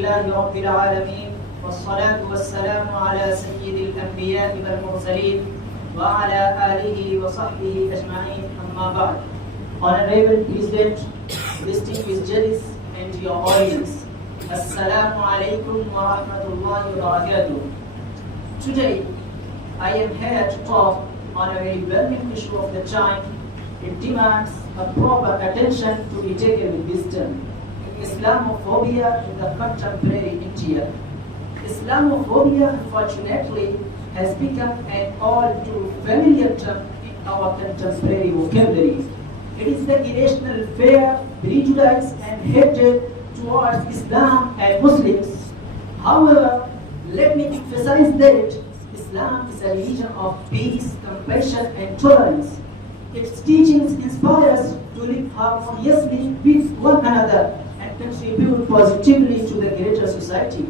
Alhamdulillah Rabbil Alameen, wassalatu wassalamu ala sayyidil anbiya wal mursaleen, wa ala alihi wa sahbihi ajma'in, amma ba'd. Honorable President, distinguished judges, and your audience, Assalamu alaikum wa rahmatullahi wa barakatuh. Today, I am here to talk on a very burning issue of the time. It demands a proper attention to be taken with wisdom. Islamophobia in the contemporary India. Islamophobia, unfortunately, has become an all too familiar term in our contemporary vocabulary. It is the irrational fear, prejudice, and hatred towards Islam and Muslims. However, let me emphasize that Islam is a religion of peace, compassion, and tolerance. Its teachings inspire us to live harmoniously with one another and contribute positively to the greater society.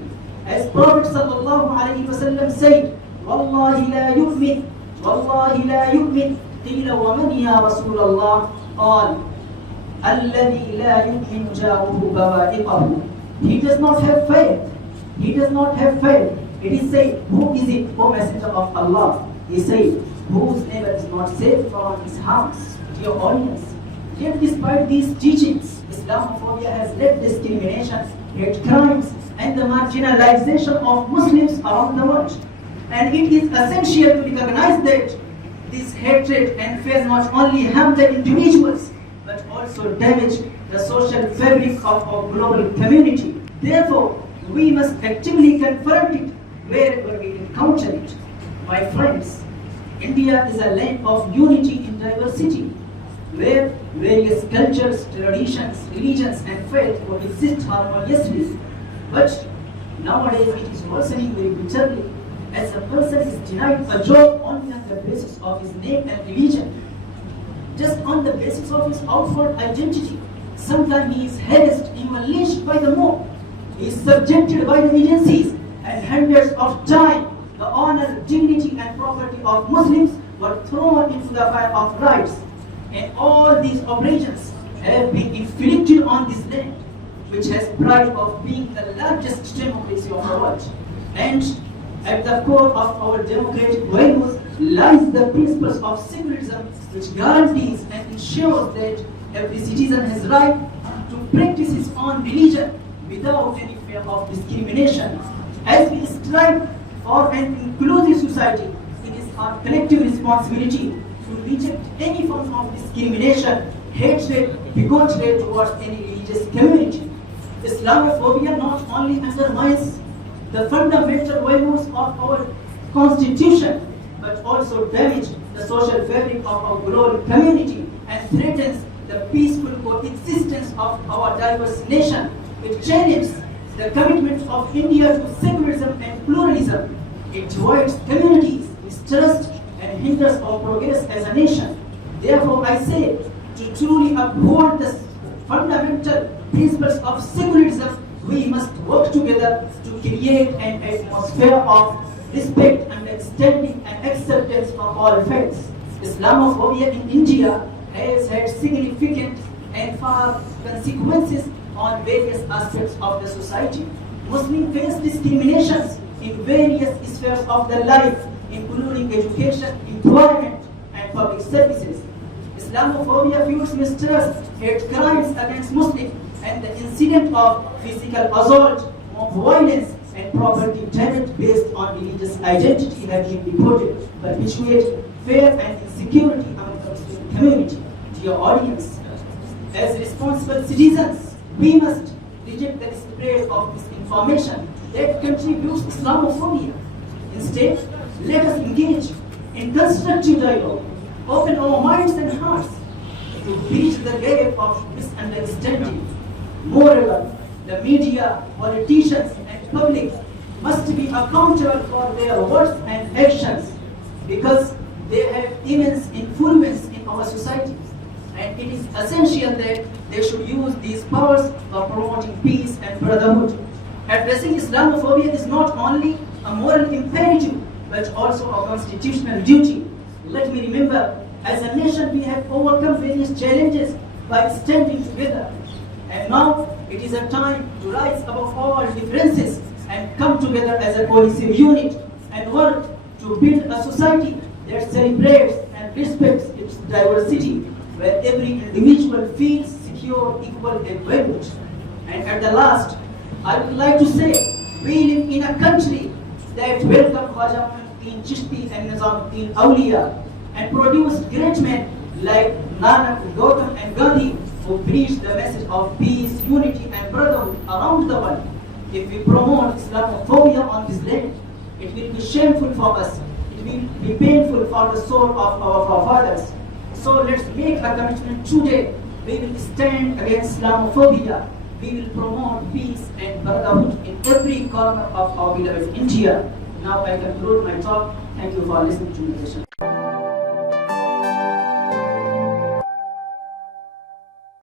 As Prophet ﷺ said, "Wallahi la yu'min, Wallahi la yu'min, qila wa man ya Rasulallah, qal, alladhi la yu'min ja'uhu bawa'iqahu." He does not have faith. He does not have faith. It is said, "Who is it, O Messenger of Allah?" He said, "Whose neighbor is not safe from his harms." Dear audience, yet despite these teachings, Islamophobia has led discrimination, hate crimes, and the marginalization of Muslims around the world. And it is essential to recognize that this hatred and fear not only harm the individuals, but also damage the social fabric of our global community. Therefore, we must actively confront it wherever we encounter it. My friends, India is a land of unity in diversity, where various cultures, traditions, religions, and faith coexist harmoniously. But nowadays it is worsening very bitterly, as a person is denied a job only on the basis of his name and religion, just on the basis of his outward identity. Sometimes he is harassed, even lynched by the mob. He is subjected by the agencies, and hundreds of times the honor, dignity, and property of Muslims were thrown into the fire of riots. And all these operations have been inflicted on this land, which has pride of being the largest democracy of the world. And at the core of our democratic values lies the principles of secularism, which guarantees and ensures that every citizen has right to practice his own religion without any fear of discrimination. As we strive for an inclusive society, it is our collective responsibility to reject any form of discrimination, hatred, bigotry towards any religious community. Islamophobia not only undermines the fundamental values of our constitution, but also damages the social fabric of our global community and threatens the peaceful coexistence of our diverse nation. It challenges the commitment of India to secularism and pluralism. It divides communities, mistrusts, and hinders our progress as a nation. Therefore, I say, to truly uphold the fundamental principles of secularism, we must work together to create an atmosphere of respect, understanding, and acceptance from all faiths. Islamophobia in India has had significant and far consequences on various aspects of the society. Muslims face discriminations in various spheres of their life, including education, employment, and public services. Islamophobia fuels mistrust, hate crimes against Muslims, and the incident of physical assault, mob violence, and property damage based on religious identity have been reported, perpetuate fear and insecurity among the Muslim community. Dear audience, as responsible citizens, we must reject the spread of misinformation that contributes to Islamophobia. Instead, let us engage in constructive dialogue, open our minds and hearts to bridge the gap of misunderstanding. Moreover, the media, politicians, and public must be accountable for their words and actions, because they have immense influence in our society. And it is essential that they should use these powers for promoting peace and brotherhood. Addressing Islamophobia is not only a moral imperative, but also a constitutional duty. Let me remember, as a nation we have overcome various challenges by standing together. And now It is a time to rise above all differences and come together as a cohesive unit and work to build a society that celebrates and respects its diversity, where every individual feels secure, equal, and valued. And at the last, I would like to say, we live in a country that welcomed Khwaja Muinuddin Chishti and Nizamuddin Awliya and produced great men like Nanak, Gautam, and Gandhi, who preached the message of peace, unity, and brotherhood around the world. If we promote Islamophobia on this land, it will be shameful for us. It will be painful for the soul of our forefathers. So let's make a commitment today. We will stand against Islamophobia. We will promote peace and brotherhood in every corner of our beloved India. Now I conclude my talk. Thank you for listening to me.